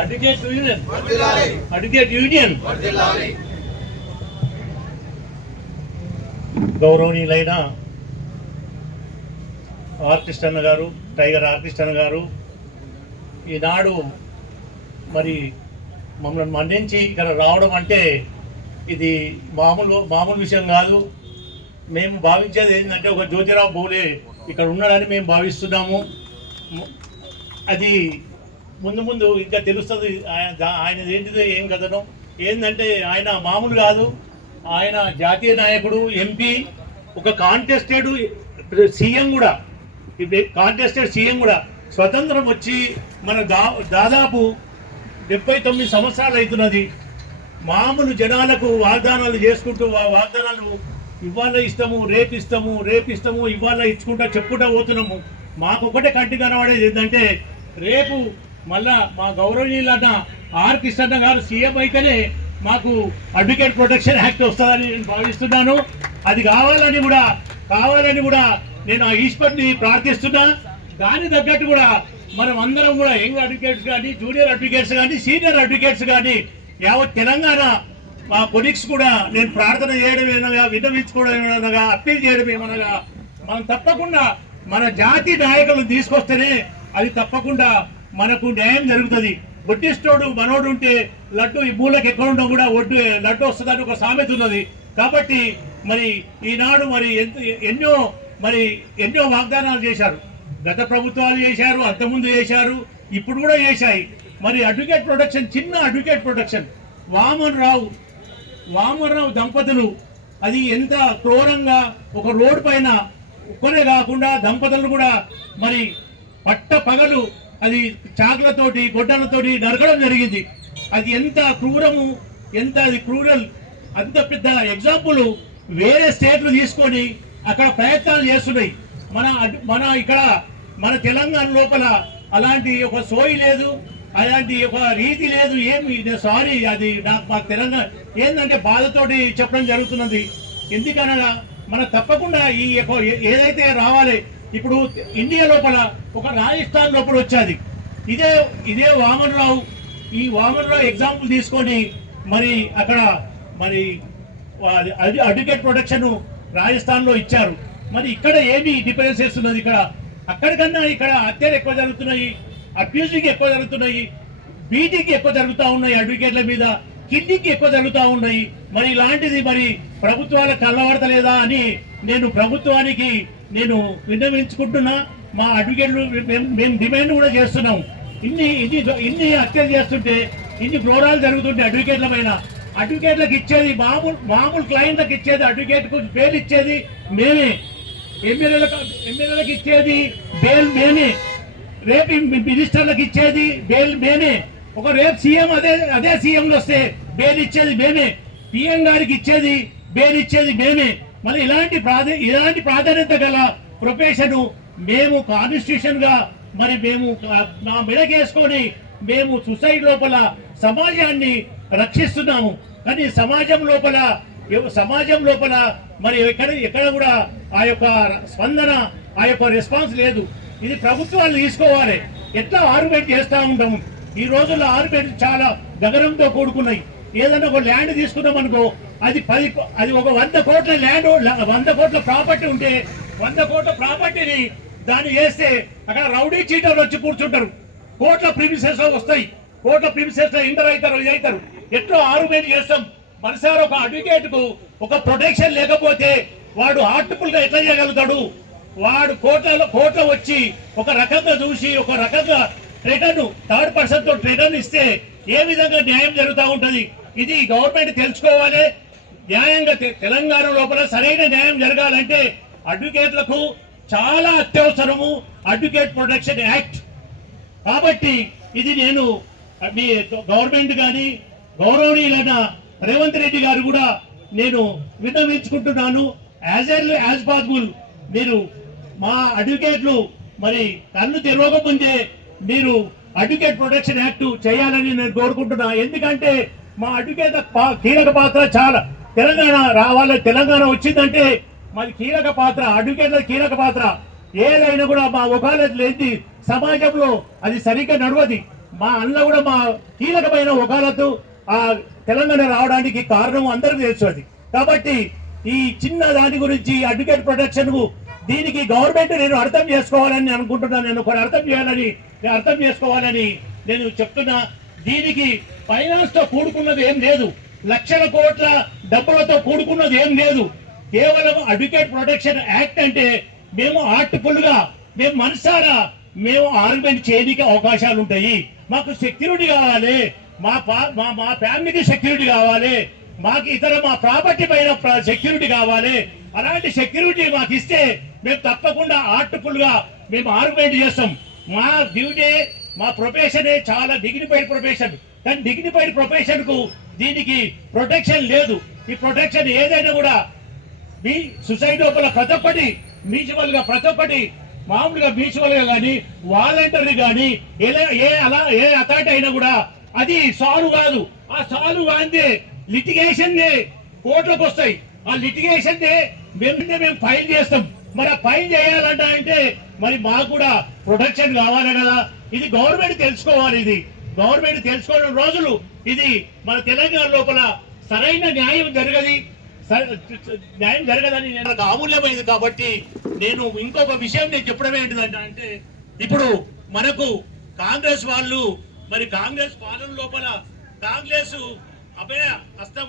Advocate union advocate union గౌరవనీయులైన artist అన్న గారు, టైగర్ ఆర్టిస్ట్ అన్న గారు, ఈనాడు మరి మమ్మల్ని మన్నించి ఇక్కడ రావడం అంటే ఇది మామూలు విషయం కాదు. మేము భావించేది ఏంటంటే ఒక జ్యోతిరావు పూలే ఇక్కడ ఉన్నాడని మేము భావిస్తున్నాము. అది ముందు ఇంకా తెలుస్తుంది ఆయన ఏంటిదో ఏం కథనో. ఏంటంటే ఆయన మామూలు కాదు, ఆయన జాతీయ నాయకుడు, ఎంపీ, ఒక కాంటెస్టెడ్ సీఎం కూడా, కాంటెస్టెడ్ సీఎం కూడా. స్వతంత్రం వచ్చి మన దాదాపు 79 సంవత్సరాలు అవుతున్నది. మామూలు జనాలకు వాగ్దానాలు చేసుకుంటూ వాగ్దానాలు ఇవాళ ఇస్తాము, రేపు ఇస్తాము, ఇవాళ ఇచ్చుకుంటా చెప్పుకుంటా పోతున్నాము. మాకు ఒకటే కంటి కనబడేది ఏంటంటే రేపు మళ్ళా మా గౌరవనీయులన్న ఆర్ కృష్ణన్న గారు సీఎం అయితేనే మాకు అడ్వకేట్ ప్రొటెక్షన్ యాక్ట్ వస్తుందని నేను భావిస్తున్నాను. అది కావాలని కూడా నేను ఆ ఈశ్వర్ని ప్రార్థిస్తున్నా. దాని తగ్గట్టు కూడా మనం అందరం కూడా యంగ్ అడ్వకేట్స్ కానీ, జూనియర్ అడ్వకేట్స్ కానీ, సీనియర్ అడ్వకేట్స్ కానీ, యావత్ తెలంగాణ మా కొలీగ్స్ కూడా నేను ప్రార్థన చేయడం ఏమనగా, విన్నవించుకోవడం ఏమనగా, అప్పీల్ చేయడం ఏమనగా, మనం తప్పకుండా మన జాతి నాయకులను తీసుకొస్తేనే అది తప్పకుండా మనకు న్యాయం జరుగుతుంది. బొట్టిస్టోడు మనోడు ఉంటే లడ్డు ఈ మూలకి ఎక్కడ ఉన్నా కూడా లడ్డు వస్తుందని ఒక సామెత ఉన్నది. కాబట్టి మరి ఈనాడు మరి ఎన్నో వాగ్దానాలు చేశారు. గత ప్రభుత్వాలు చేశారు, అంతకుముందు చేశారు, ఇప్పుడు కూడా చేశాయి. మరి అడ్వకేట్ ప్రొటెక్షన్, చిన్న అడ్వకేట్ ప్రొటెక్షన్ వామన్ రావు దంపతులు అది ఎంత క్రూరంగా ఒక రోడ్డు పైన ఒక్కరే కాకుండా దంపతులు కూడా మరి పట్ట పగలు అది చాకులతోటి గొడ్డలతోటి నరకడం జరిగింది. అది ఎంత క్రూరము, ఎంత అది క్రూరల్. అంత పెద్ద ఎగ్జాంపుల్ వేరే స్టేట్లు తీసుకొని అక్కడ ప్రయత్నాలు చేస్తున్నాయి. మన ఇక్కడ మన తెలంగాణ లోపల అలాంటి ఒక సోయి లేదు, అలాంటి ఒక రీతి లేదు. ఏమి సారీ, అది మాకు తెలంగాణ ఏంటంటే బాధతోటి చెప్పడం జరుగుతున్నది. ఎందుకనగా మన తప్పకుండా ఈ ఏదైతే రావాలి. ఇప్పుడు ఇండియా లోపల ఒక రాజస్థాన్ లోపల వచ్చేది ఇదే వామన్ రావు. ఈ వామన్ రావు ఎగ్జాంపుల్ తీసుకొని మరి అక్కడ మరి అడ్వకేట్ ప్రొటెక్షన్ రాజస్థాన్లో ఇచ్చారు. మరి ఇక్కడ ఏమి డిఫరెన్స్ చేస్తున్నది? అక్కడికన్నా ఇక్కడ హత్యలు ఎక్కువ జరుగుతున్నాయి, అబ్యూజింగ్ ఎక్కువ జరుగుతున్నాయి, బీటింగ్ ఎక్కువ జరుగుతూ ఉన్నాయి, అడ్వకేట్ల మీద కిడ్నింగ్ ఎక్కువ జరుగుతూ ఉన్నాయి. మరి ఇలాంటిది మరి ప్రభుత్వాలకు కళ్ళబడతలేదా అని నేను ప్రభుత్వానికి విన్నవించుకుంటున్నా. మా అడ్వకేట్లు మేము డిమాండ్ కూడా చేస్తున్నాం. ఇన్ని హత్యలు చేస్తుంటే, ఇన్ని ప్రోరాలు జరుగుతుంటే అడ్వకేట్లకు ఇచ్చేది మామూలు క్లయింట్లకు ఇచ్చేది, అడ్వకేట్కు బెయిల్ ఇచ్చేది మేమే, ఎమ్మెల్యేలకు ఇచ్చేది బెయిల్ మేమే, రేపు మినిస్టర్లకు ఇచ్చేది బెయిల్ మేమే. ఒక రేపు సీఎం అదే సీఎంలు వస్తే బెయిల్ ఇచ్చేది మేమే, పిఎం గారికి ఇచ్చేది బెయిల్ ఇచ్చేది మేమే. మళ్ళీ ఇలాంటి ప్రాధాన్యత గల ప్రొఫెషన్ మేము కాన్స్టిట్యూషన్ గా మరి మేము నా మెడకేసుకొని మేము సొసైటీ లోపల సమాజాన్ని రక్షిస్తున్నాము. కానీ సమాజం లోపల మరి ఎక్కడ కూడా ఆ యొక్క స్పందన, ఆ యొక్క రెస్పాన్స్ లేదు. ఇది ప్రభుత్వాలు తీసుకోవాలి. ఎట్లా ఆర్గ్యుమెంట్ చేస్తూ ఉంటాము. ఈ రోజుల్లో ఆర్గ్యుమెంట్ చాలా గగనంతో కూడుకున్నాయి. ఏదైనా ఒక ల్యాండ్ తీసుకున్నాం అనుకో, అది ఒక 100 కోట్ల ల్యాండ్, 100 కోట్ల ప్రాపర్టీ ఉంటే 100 కోట్ల ప్రాపర్టీని దాన్ని చేస్తే అక్కడ రౌడీ చీటర్లు వచ్చి కూర్చుంటారు. కోట్ల ప్రిమిసెస్ వస్తాయి, కోట్ల ప్రిమిసెస్ ఎంటర్ అవుతారు. ఎట్లా ఆర్గ్యుమెంట్ చేస్తాం? మనసారి ఒక అడ్వకేట్ కు ఒక ప్రొటెక్షన్ లేకపోతే వాడు హార్ట్ఫుల్ గా ఎట్లా చేయగలుగుతాడు? వాడు కోట్ల వచ్చి ఒక రకంగా చూసి ఒక రకంగా రిటర్న్ థర్డ్ పర్సన్ తో రిటర్న్ ఇస్తే ఏ విధంగా న్యాయం జరుగుతూ ఉంటది? ఇది గవర్నమెంట్ తెలుసుకోవాలి. న్యాయంగా తెలంగాణ లోపల సరైన న్యాయం జరగాలంటే అడ్వకేట్లకు చాలా అత్యవసరము అడ్వకేట్ ప్రొటెక్షన్ యాక్ట్. కాబట్టి ఇది నేను మీ గవర్నమెంట్ కానీ గౌరవనీయులైన రేవంత్ రెడ్డి గారు కూడా నేను విన్నవించుకుంటున్నాను. యాజ్ పాసిబుల్ మీరు మా అడ్వకేట్లు మరి కన్ను తెరవకముందే మీరు అడ్వకేట్ ప్రొటెక్షన్ యాక్ట్ చేయాలని నేను కోరుకుంటున్నా. ఎందుకంటే మా అడ్వకేట్ కీలక పాత్ర చాలా. తెలంగాణ వచ్చిందంటే మాది కీలక పాత్ర, అడ్వకేట్ల కీలక పాత్ర. ఏదైనా కూడా మా వకాలత్ లేని సమాజంలో అది సరిగ్గా నడవది. మా అన్న కూడా మా కీలకమైన వకాలతు ఆ తెలంగాణ రావడానికి కారణం అందరికీ తెలుసు అది. కాబట్టి ఈ చిన్న దాని గురించి అడ్వకేట్ ప్రొటెక్షన్ కు దీనికి గవర్నమెంట్ నేను అర్థం చేసుకోవాలని అనుకుంటున్నాను. నేను కొన్ని అర్థం చేసుకోవాలని నేను చెప్తున్నా. దీనికి ఫైనాన్స్ తో కూడుకున్నది ఏం లేదు, లక్షల కోట్ల డబ్బులతో కూడుకున్నది ఏం లేదు. కేవలం అడ్వకేట్ ప్రొటెక్షన్ యాక్ట్ అంటే మేము ఆర్ట్ఫుల్ గా మేము మనసారా మేము ఆర్గ్యుమెంట్ చేయడానికి అవకాశాలు ఉంటాయి. మాకు సెక్యూరిటీ కావాలి, మా ఫ్యామిలీకి సెక్యూరిటీ కావాలి, మాకు ఇతర మా ప్రాపర్టీ పైన సెక్యూరిటీ కావాలి. అలాంటి సెక్యూరిటీ మాకు ఇస్తే మేము తప్పకుండా ఆర్ట్ఫుల్ గా మేము ఆర్గ్యుమెంట్ చేస్తాం. మా డ్యూటీ మా ప్రొఫెషనే చాలా డిగ్నిఫైడ్ ప్రొఫెషన్. కానీ డిగ్నిఫైడ్ ప్రొఫెషన్ కు దీనికి ప్రొటెక్షన్ లేదు. ఈ ప్రొటెక్షన్ ఏదైనా కూడా మీ సొసైటీ లోపల ప్రతి ఒక్కటి మ్యూచువల్ గా ప్రతి ఒక్కటి మామూలుగా మ్యూచువల్ గా కానీ వాలంటరీ కానీ ఏ అథారిటీ అయినా కూడా అది సాల్వ్ కాదు. ఆ సాల్వ్ కాంతే లిటిగేషన్ కోర్టులకు వస్తాయి. ఆ లిటిగేషన్ మేము ఫైల్ చేస్తాం. మరి ఆ ఫైల్ చేయాలంటే మరి మాకు కూడా ప్రొటెక్షన్ కావాలి కదా. ఇది గవర్నమెంట్ తెలుసుకోవాలి. ఇది గవర్నమెంట్ తెలుసుకోవడం రోజులు ఇది మన తెలంగాణ లోపల సరైన న్యాయం జరగదని నాకు అమూల్యమైంది. కాబట్టి నేను ఇంకొక విషయం నేను చెప్పడం ఏంటిదంటే ఇప్పుడు మనకు కాంగ్రెస్ వాళ్ళు మరి కాంగ్రెస్ పాలన లోపల కాంగ్రెస్ అభయ హస్తం